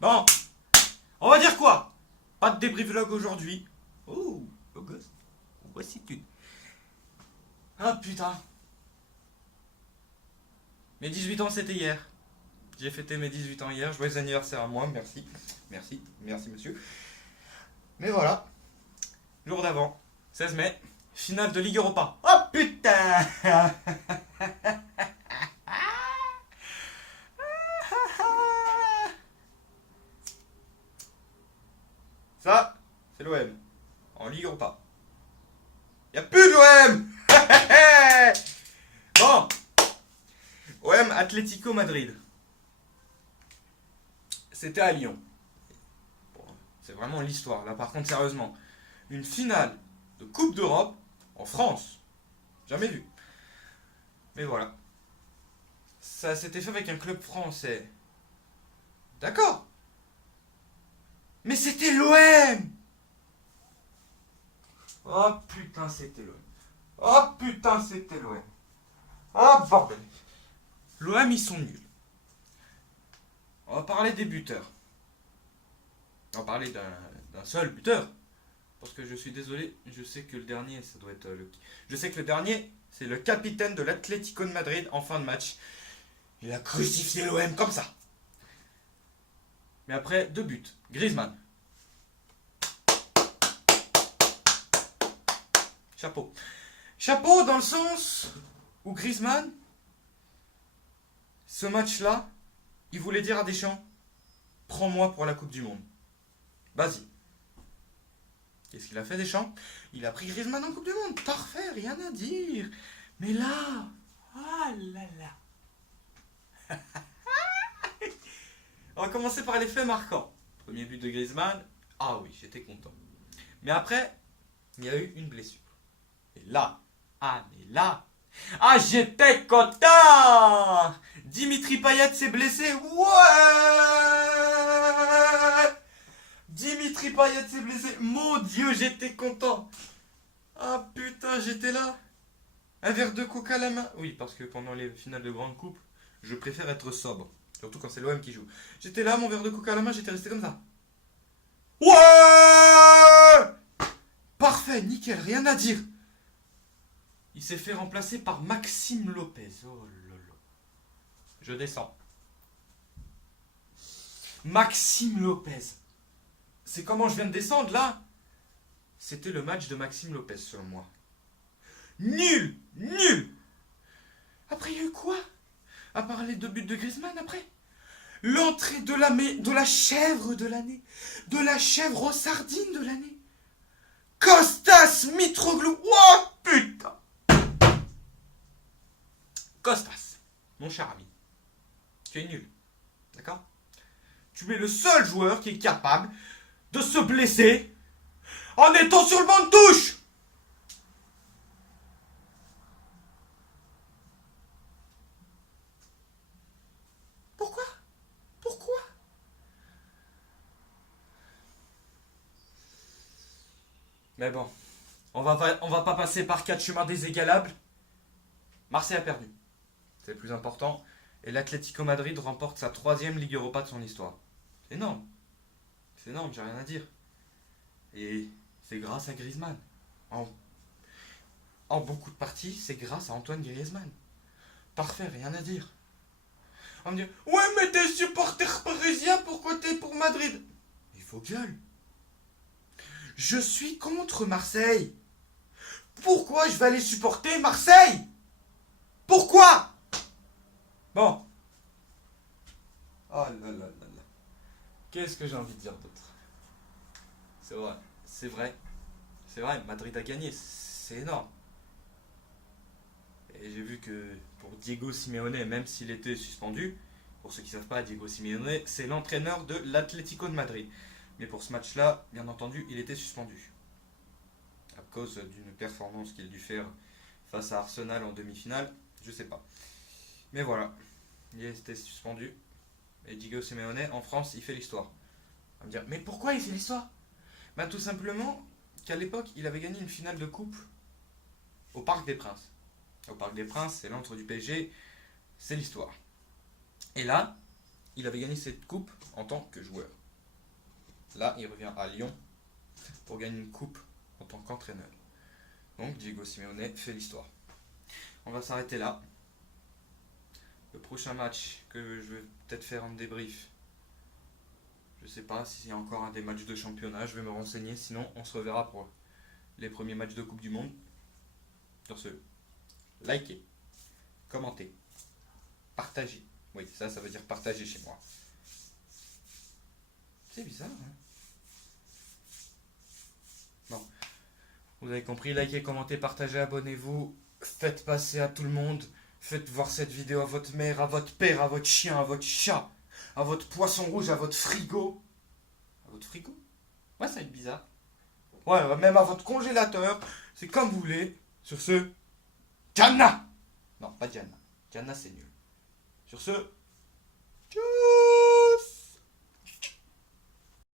Bon, on va dire quoi? Pas de débrief vlog aujourd'hui. Oh, beau gosse. Voici tu. Ah putain. Mes 18 ans c'était hier. J'ai fêté mes 18 ans hier. Joyeux anniversaire à moi, merci. Merci monsieur. Mais voilà. Jour d'avant, 16 mai, finale de Ligue Europa. Oh putain. Ça, c'est l'OM. En Ligue Europa. Y'a plus de l'OM. Bon. OM Atlético Madrid. C'était à Lyon. Bon, c'est vraiment l'histoire. Là par contre sérieusement. Une finale de Coupe d'Europe en France. Jamais vu. Mais voilà. Ça s'était fait avec un club français. D'accord. Mais c'était l'OM. Oh putain c'était l'OM. Oh putain c'était l'OM. Oh bordel. L'OM ils sont nuls. On va parler des buteurs. On va parler d'un seul buteur. Parce que je suis désolé, je sais que le dernier, ça doit être Je sais que le dernier, c'est le capitaine de l'Atlético de Madrid en fin de match. Il a crucifié l'OM comme ça. Mais après, 2 buts. Griezmann. Chapeau. Chapeau dans le sens où Griezmann, ce match-là, il voulait dire à Deschamps, prends-moi pour la Coupe du Monde. Vas-y. Qu'est-ce qu'il a fait Deschamps? Il a pris Griezmann en Coupe du Monde. Parfait, rien à dire. Mais là, ah là là. On va commencer par les faits marquants. Premier but de Griezmann. Ah oui, j'étais content. Mais après, il y a eu une blessure. Et là, ah j'étais content. Dimitri Payet s'est blessé. Ouais. Dimitri Payet s'est blessé. Mon Dieu, j'étais content. Ah putain, j'étais là. Un verre de coca à la main. Oui, parce que pendant les finales de grande coupe, je préfère être sobre. Surtout quand c'est l'OM qui joue. J'étais là, mon verre de coca à la main, j'étais resté comme ça. Ouais. Parfait, nickel, rien à dire. Il s'est fait remplacer par Maxime Lopez. Oh là là. Je descends. Maxime Lopez. C'est comment je viens de descendre là? C'était le match de Maxime Lopez selon moi. Nul. Après il y a eu quoi? À part les 2 buts de Griezmann après? L'entrée de la chèvre de l'année. De la chèvre aux sardines de l'année. Kostas Mitroglou. Oh putain. Kostas, mon cher ami, tu es nul. D'accord? Tu es le seul joueur qui est capable de se blesser en étant sur le banc de touche. Pourquoi? Mais bon, on va pas passer par 4 chemins déségalables. Marseille a perdu. C'est le plus important. Et l'Atlético Madrid remporte sa 3e Ligue Europa de son histoire. C'est énorme. C'est énorme, j'ai rien à dire. Et c'est grâce à Griezmann. En beaucoup de parties, c'est grâce à Antoine Griezmann. Parfait, rien à dire. On me dit, ouais mais t'es supporter parisien, pourquoi t'es pour Madrid? Il faut gueule. Je suis contre Marseille. Pourquoi je vais aller supporter Marseille? Pourquoi? Bon. Oh là là là là. Qu'est-ce que j'ai envie de dire d'autre? C'est vrai, c'est vrai. C'est vrai, Madrid a gagné, c'est énorme. Et j'ai vu que pour Diego Simeone, même s'il était suspendu, pour ceux qui ne savent pas, Diego Simeone, c'est l'entraîneur de l'Atlético de Madrid. Mais pour ce match-là, bien entendu, il était suspendu. À cause d'une performance qu'il a dû faire face à Arsenal en demi-finale, je sais pas. Mais voilà, il était suspendu. Et Diego Simeone, en France, il fait l'histoire. On va me dire, mais pourquoi il fait l'histoire? Ben tout simplement qu'à l'époque, il avait gagné une finale de coupe au Parc des Princes. Au Parc des Princes, c'est l'antre du PSG, c'est l'histoire. Et là, il avait gagné cette coupe en tant que joueur. Là, il revient à Lyon pour gagner une coupe en tant qu'entraîneur. Donc, Diego Simeone fait l'histoire. On va s'arrêter là. Le prochain match que je vais peut-être faire en débrief, je sais pas s'il y a encore un des matchs de championnat, je vais me renseigner, sinon on se reverra pour les premiers matchs de Coupe du Monde. Sur ce, likez, commentez, partagez. Oui, ça veut dire partager chez moi. C'est bizarre, hein? Bon, vous avez compris, likez, commentez, partagez, abonnez-vous, faites passer à tout le monde, faites voir cette vidéo à votre mère, à votre père, à votre chien, à votre chat, à votre poisson rouge, à votre frigo. À votre frigo? Ouais, ça va être bizarre. Ouais, même à votre congélateur, c'est comme vous voulez. Sur ce, Gianna! Non, pas Gianna. Gianna, c'est nul. Sur ce, tchou!